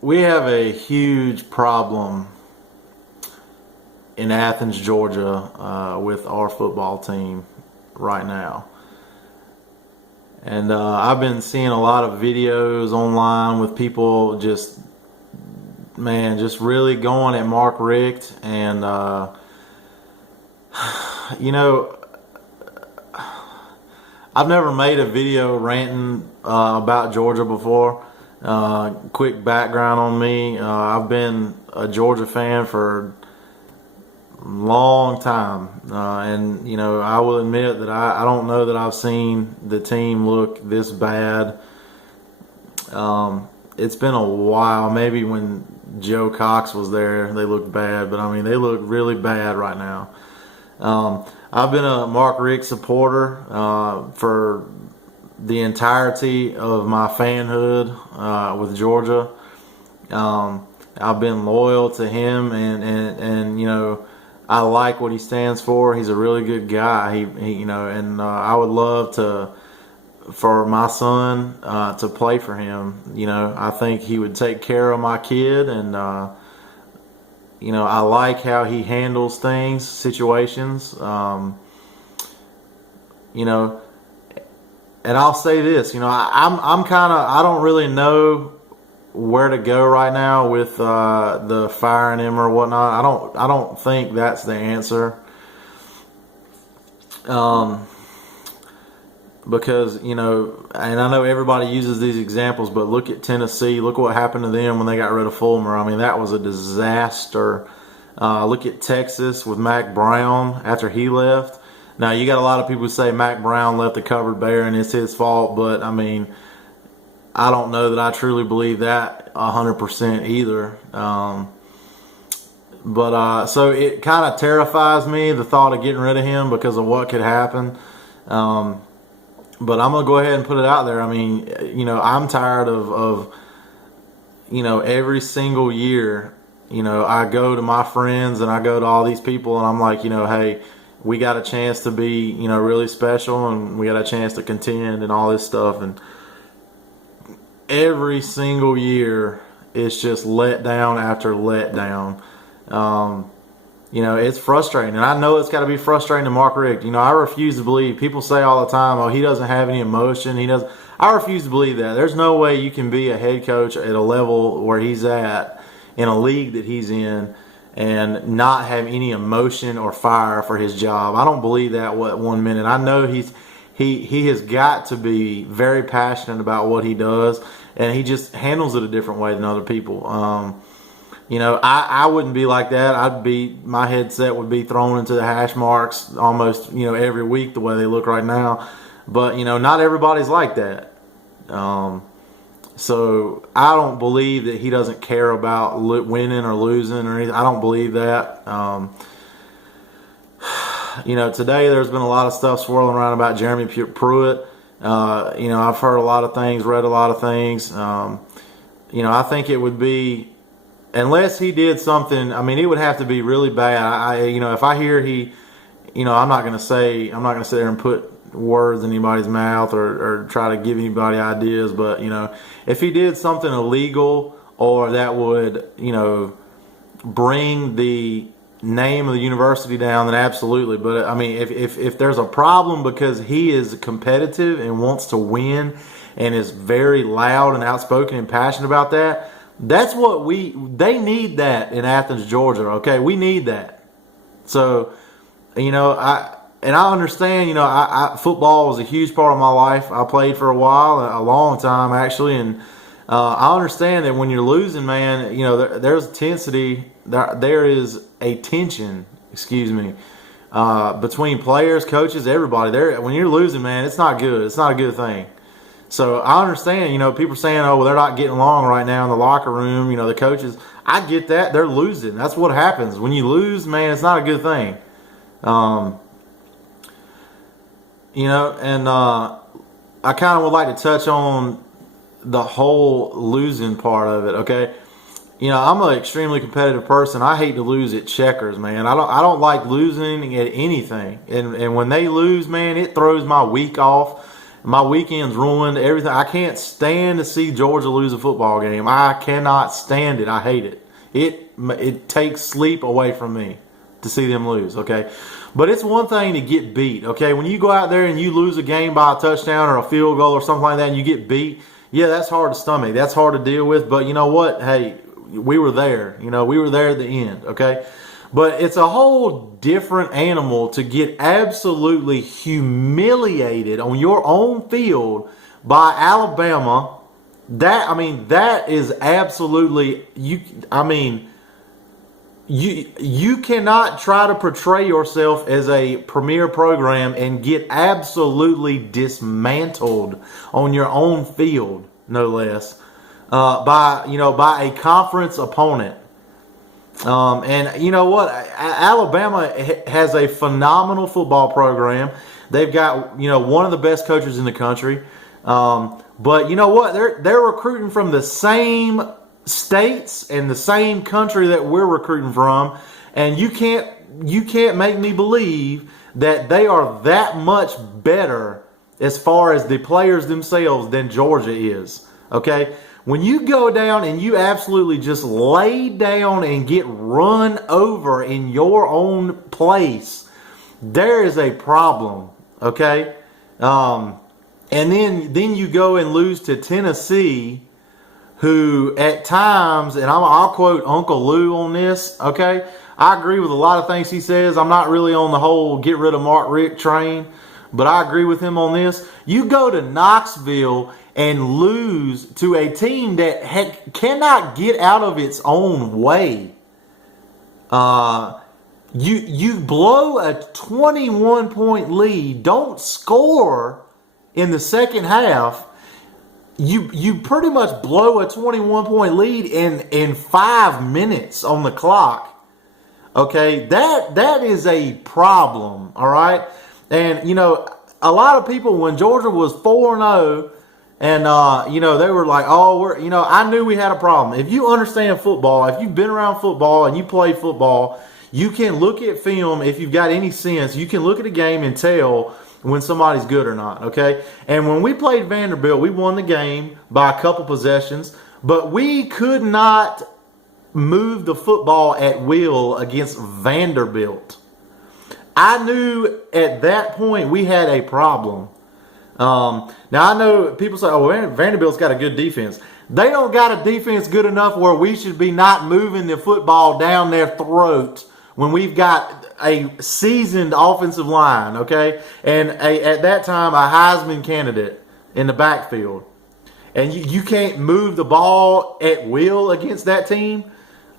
we have a huge problem in Athens, Georgia, with our football team right now. And I've been seeing a lot of videos online with people just really going at Mark Richt. And, you know, I've never made a video ranting about Georgia before. Quick background on me. I've been a Georgia fan for a long time. And, you know, I will admit that I don't know that I've seen the team look this bad. It's been a while. Maybe when Joe Cox was there, they looked bad. But, I mean, they look really bad right now. I've been a Mark Richt supporter for the entirety of my fanhood with Georgia. I've been loyal to him, and you know, I like what he stands for. He's a really good guy. He you know, and I would love for my son to play for him. You know, I think he would take care of my kid, and you know, I like how he handles things, situations. You know, and I'll say this, you know, I'm kind of, I don't really know where to go right now with the firing him or whatnot. I don't think that's the answer. Because, you know, and I know everybody uses these examples, but look at Tennessee. Look what happened to them when they got rid of Fulmer. I mean, that was a disaster. Look at Texas with Mac Brown after he left. Now, you got a lot of people who say Mac Brown left the cupboard bare and it's his fault, but, I mean, I don't know that I truly believe that 100% either. So it kind of terrifies me, the thought of getting rid of him because of what could happen. But I'm going to go ahead and put it out there. I mean, you know, I'm tired of you know, every single year, you know, I go to my friends and I go to all these people and I'm like, you know, hey, we got a chance to be, you know, really special and we got a chance to contend and all this stuff. And every single year, it's just let down after let down. You know, it's frustrating. And I know it's got to be frustrating to Mark Richt. You know, I refuse to believe. People say all the time, oh, he doesn't have any emotion. He doesn't. I refuse to believe that. There's no way you can be a head coach at a level where he's at, in a league that he's in, and not have any emotion or fire for his job. I don't believe that 1 minute. I know he has got to be very passionate about what he does, and he just handles it a different way than other people. You know, I wouldn't be like that. My headset would be thrown into the hash marks almost, you know, every week the way they look right now. But, you know, not everybody's like that. So I don't believe that he doesn't care about winning or losing or anything. I don't believe that. You know, today there's been a lot of stuff swirling around about Jeremy Pruitt. You know, I've heard a lot of things, read a lot of things. You know, I think it would be, unless he did something, I mean, it would have to be really bad. You know, if I hear you know, I'm not going to sit there and put words in anybody's mouth or try to give anybody ideas, but, you know, if he did something illegal or that would, you know, bring the name of the university down, then absolutely. But, I mean, if there's a problem because he is competitive and wants to win and is very loud and outspoken and passionate about that, that's what they need that in Athens, Georgia, okay? We need that. So, you know, I understand, you know, football was a huge part of my life. I played for a while, a long time actually, and I understand that when you're losing, man, you know, there's intensity, there is a tension, between players, coaches, everybody. When you're losing, man, it's not good. It's not a good thing. So I understand, you know, people saying, oh, well, they're not getting along right now in the locker room, you know, the coaches. I get that. They're losing. That's what happens. When you lose, man, it's not a good thing. You know, and I kind of would like to touch on the whole losing part of it, okay? You know, I'm an extremely competitive person. I hate to lose at checkers, man. I don't like losing at anything. And when they lose, man, it throws my week off. My weekend's ruined. Everything. I can't stand to see Georgia lose a football game. I cannot stand it. I hate it. It takes sleep away from me to see them lose. Okay, but it's one thing to get beat. Okay, when you go out there and you lose a game by a touchdown or a field goal or something like that, and you get beat, yeah, that's hard to stomach. That's hard to deal with. But you know what? Hey, we were there. We were there at the end. Okay. But it's a whole different animal to get absolutely humiliated on your own field by Alabama. That is absolutely you cannot try to portray yourself as a premier program and get absolutely dismantled on your own field, no less, by a conference opponent. And you know what? Alabama has a phenomenal football program. They've got, one of the best coaches in the country. But you know what? They're recruiting from the same states and the same country that we're recruiting from. And you can't make me believe that they are that much better as far as the players themselves than Georgia is. Okay? When you go down and you absolutely just lay down and get run over in your own place, there is a problem, okay? And then you go and lose to Tennessee, who at times, and I'll quote Uncle Lou on this, okay? I agree with a lot of things he says. I'm not really on the whole get rid of Mark Richt train, but I agree with him on this. You go to Knoxville and lose to a team that cannot get out of its own way. You blow a 21-point lead, don't score in the second half. You pretty much blow a 21-point lead in 5 minutes on the clock. Okay, that is a problem, all right? And, a lot of people, when Georgia was 4-0, and, they were like, I knew we had a problem. If you understand football, if you've been around football and you play football, you can look at film. If you've got any sense, you can look at a game and tell when somebody's good or not, okay? And when we played Vanderbilt, we won the game by a couple possessions, but we could not move the football at will against Vanderbilt. I knew at that point we had a problem. Now, I know people say, Vanderbilt's got a good defense. They don't got a defense good enough where we should be not moving the football down their throat when we've got a seasoned offensive line, okay? And at that time, a Heisman candidate in the backfield. And you can't move the ball at will against that team.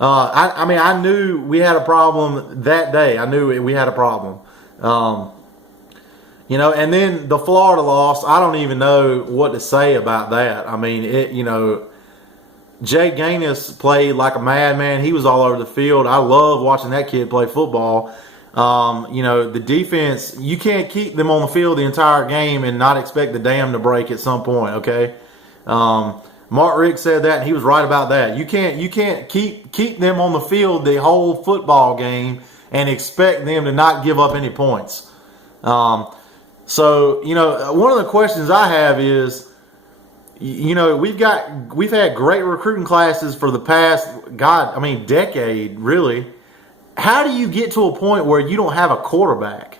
I knew we had a problem that day. I knew we had a problem. And then the Florida loss, I don't even know what to say about that. Jay Gaines played like a madman. He was all over the field. I love watching that kid play football. The defense, you can't keep them on the field the entire game and not expect the dam to break at some point, okay? Mark Richt said that, and he was right about that. You can't keep them on the field the whole football game and expect them to not give up any points. So, one of the questions I have is, we've had great recruiting classes for the past, decade, really. How do you get to a point where you don't have a quarterback?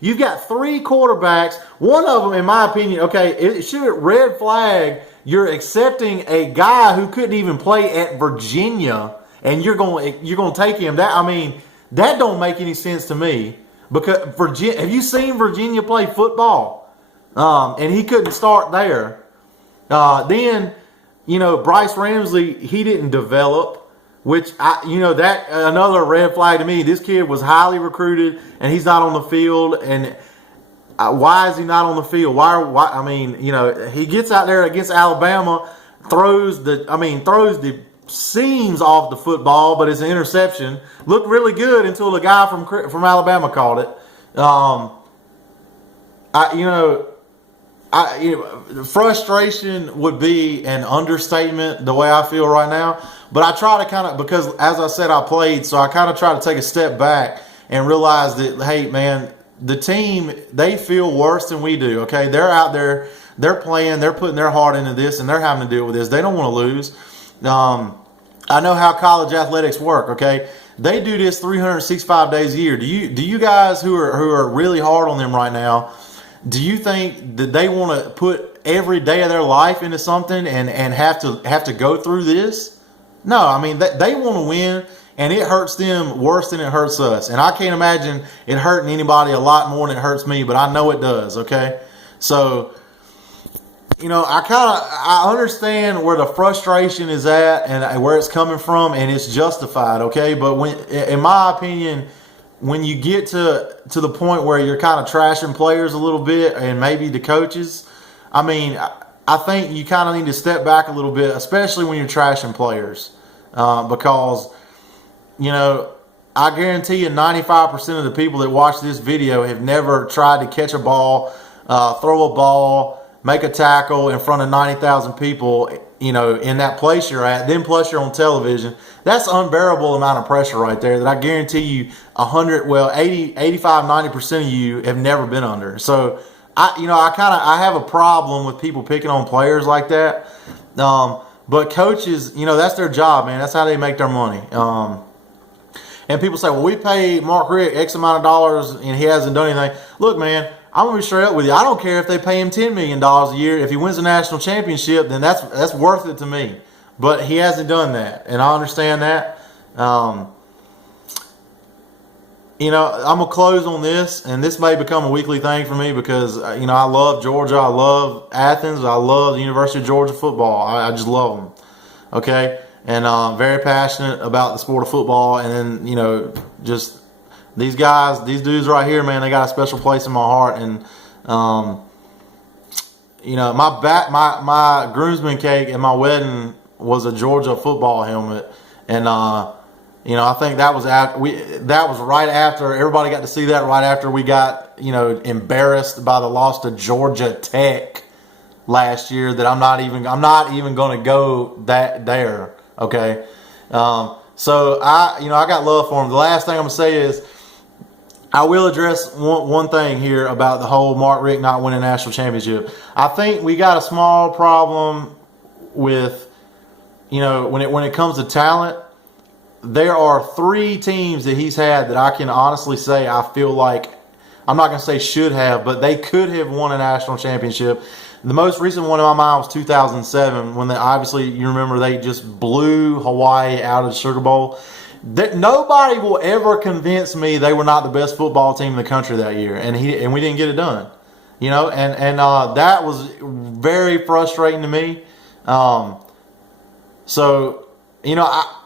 You've got 3 quarterbacks. One of them, in my opinion, okay, it should red flag. You're accepting a guy who couldn't even play at Virginia, and you're going to take him. That don't make any sense to me. Because Virginia, have you seen Virginia play football? And he couldn't start there. Then, Bryce Ramsey, he didn't develop, which that another red flag to me. This kid was highly recruited, and he's not on the field. And why is he not on the field? Why? He gets out there against Alabama, throws the seams off the football, but it's an interception. Looked really good until the guy from Alabama called it. Frustration would be an understatement the way I feel right now. But I try to because as I said, I played, so I kind of try to take a step back and realize that, hey, man, the team, they feel worse than we do. Okay, they're out there, they're playing, they're putting their heart into this, and they're having to deal with this. They don't want to lose. I know how college athletics work. Okay, they do this 365 days a year. Do you guys who are really hard on them right now? Do you think that they want to put every day of their life into something and have to go through this? No, I mean they want to win, and it hurts them worse than it hurts us. And I can't imagine it hurting anybody a lot more than it hurts me, but I know it does. Okay, so I understand where the frustration is at and where it's coming from, and it's justified. Okay, but in my opinion, when you get to the point where you're kind of trashing players a little bit and maybe the coaches, I mean, I think you kind of need to step back a little bit, especially when you're trashing players, because, I guarantee you 95% of the people that watch this video have never tried to catch a ball, throw a ball, make a tackle in front of 90,000 people, in that place you're at, then plus you're on television. That's an unbearable amount of pressure right there that I guarantee you 80, 85, 90% of you have never been under. So I have a problem with people picking on players like that. But coaches, that's their job, man. That's how they make their money. And people say, well, we pay Mark Richt X amount of dollars and he hasn't done anything. Look, man, I'm going to be straight up with you. I don't care if they pay him $10 million a year. If he wins a national championship, then that's worth it to me. But he hasn't done that, and I understand that. I'm going to close on this, and this may become a weekly thing for me because, I love Georgia. I love Athens. I love the University of Georgia football. I just love them, okay? And very passionate about the sport of football. And then, just these guys, these dudes right here, man, they got a special place in my heart. And, my groomsman cake at my wedding was a Georgia football helmet. And, I think that was right after everybody got to see that right after we got, embarrassed by the loss to Georgia Tech last year. That I'm not even going to go there. Okay. So I got love for him. The last thing I'm going to say is I will address one thing here about the whole Mark Richt not winning a national championship. I think we got a small problem with, when it comes to talent. There are 3 teams that he's had that I can honestly say I feel like, I'm not going to say should have, but they could have won a national championship. The most recent one in my mind was 2007 when obviously you remember they just blew Hawaii out of the Sugar Bowl. Nobody will ever convince me they were not the best football team in the country that year, and we didn't get it done. And that was very frustrating to me. So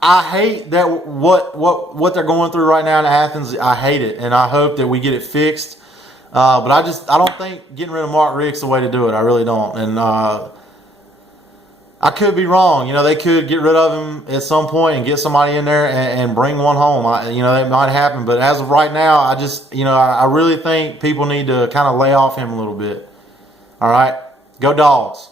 I hate that what they're going through right now in Athens. I hate it, and I hope that we get it fixed. But I don't think getting rid of Mark Richt's the way to do it. I really don't. And I could be wrong. They could get rid of him at some point and get somebody in there and bring one home. That might happen. But as of right now, I really think people need to kind of lay off him a little bit. All right, go Dogs.